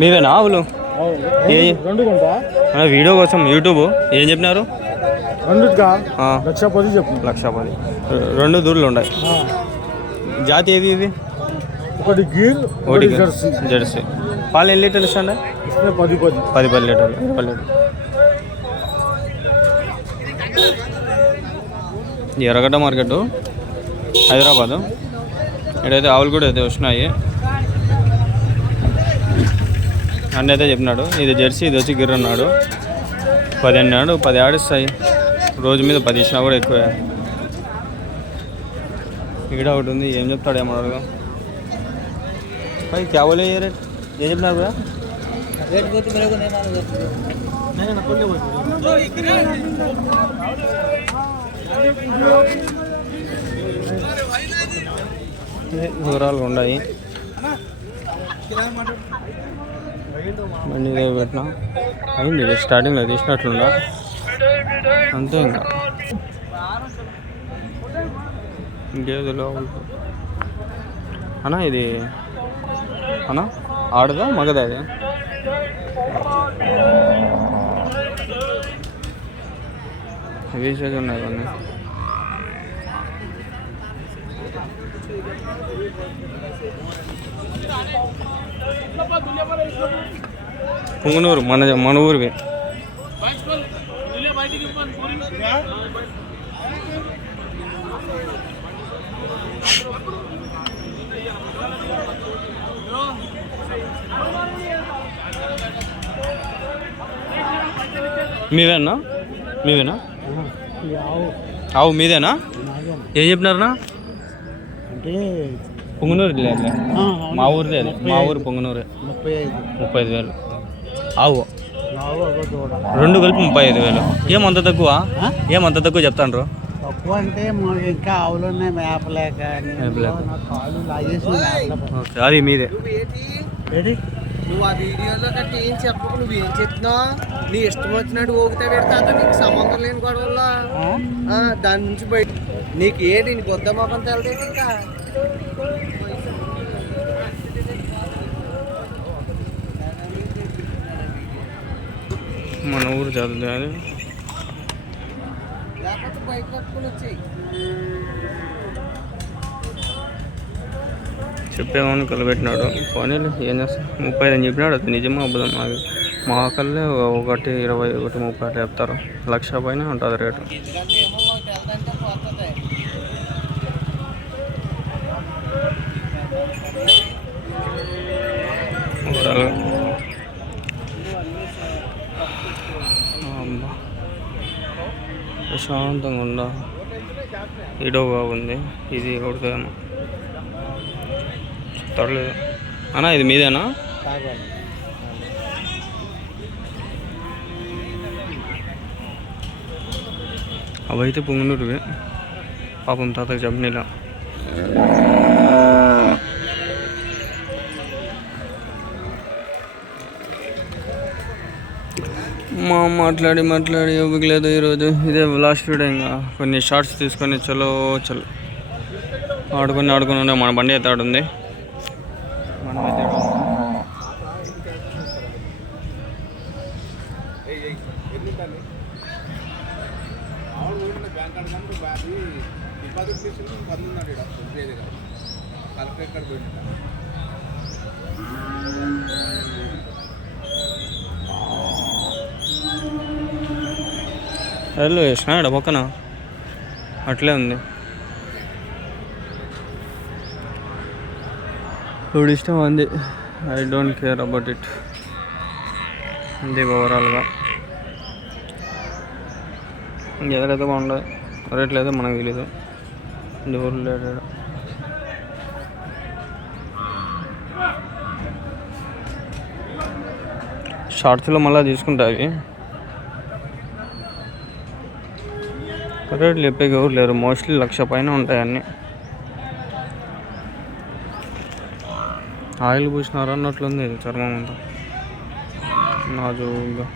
మీవేనా ఆవులు? వీడియో కోసం యూట్యూబ్ ఏం చెప్పినారు? 1,10,000. 2 దూడలు ఉన్నాయి. జాతి ఏవి ఇవి? ఒకటి గీర్, ఒకటి జెర్సీ. పాలు ఎన్ని లీటర్లు ఇస్తాండి? 10 లీటర్లు. ఎర్రగడ్డ మార్కెట్ హైదరాబాదు. ఇక్కడైతే ఆవులు కూడా అయితే వచ్చినాయి. అన్నీ అయితే చెప్పినాడు. ఇది జెర్సీ, ఇది వచ్చి గిర్ అన్నాడు. 10 అన్నాడు. 10 ఆడిస్తాయి. రోజు మీద 10 ఇచ్చినా కూడా ఎక్కువే. ఇక్కడ ఒకటి ఉంది. ఏం చెప్తాడు ఏమన్నాడు? క్యా బోలే రేట్? ఏం చెప్పినారు కూడా? వివరాలు ఉన్నాయి. బండి పెట్టినా అయింది. స్టార్టింగ్లో తీసినట్లుండా అంతే. ఇంకా గేదెలో అన్నా ఇది అన్నా ఆడదా మగదా? ఇది వేసేది ఉన్నాయి కొన్ని. పుంగనూరు మన ఊరివి. మీవేనా? ఆవు మీదేనా? ఏం చెప్పినారనా? అంటే పొంగునూరు లేదు, మా ఊరు లేదు. మా ఊరు పొంగునూరు. 35,000 ఆవు. 2 కలిపి 35,000. ఏమంత తక్కువ? చెప్తాండ్రు. తక్కువ అంటే ఇంకా ఆవులు ఉన్నాయి మేపలేక. అది మీదే. నువ్వు ఆ వీడియోలో కట్టి ఏం చెప్పకు. నువ్వు ఏం చెప్తున్నావు? నీ ఇష్టం వచ్చినట్టు ఊగుతాడు. తాత నీకు సంబంధం లేని గొడవల్ల దాని నుంచి బయట నీకు ఏంటి? నీకు వద్ద మొఖం తెలలేదు. ఇంకా మన ఊరు చదువుతుంది అది. లేకపోతే బయట కట్టుకుని వచ్చేయి. చెప్పేమని కలబెట్టినాడు. పోనీ ఏం చేస్తా. 35 అని చెప్పినాడు. అది నిజమా అబద్ధం? మా కళ్ళే 1,20, 1,30 అట్లా చెప్తారు. 1,00,000 పైన ఉంటుంది రేటు. ప్రశాంతంగా ఉందా? ఇడోగా ఉంది. ఇది కొడుతుందేమో తడలేదు అన్నా. ఇది మీదేనా? అవైతే పొంగునూరువి. పాపం తాతకి చెప్పనీలా. మాట్లాడి ఇవ్వక లేదు ఈరోజు. ఇదే లాస్ట్ వీడియో. ఇంకా కొన్ని షార్ట్స్ తీసుకొని చలో ఆడుకొని ఉండే. మన బండి అయితే ఆడుంది. మనమైతే వేసిన ఇక్కడ పక్కన అట్లే ఉంది. ఇప్పుడు ఇష్టం అంది. I don't care about it. అంతే ఓవరాల్గా. ఎదురైతే బాగుండదు, రేట్లు అయితే మనకు తెలీదు. ఎవరు లేడు. షార్ట్స్లో మళ్ళీ తీసుకుంటా. అవి రేట్లు చెప్పేకి ఎవరు లేరు. మోస్ట్లీ 1,00,000 పైన ఉంటాయి అన్నీ. ఆయిల్ పూసినారు అన్నట్లుంది చర్మం అంతా నాజుగా.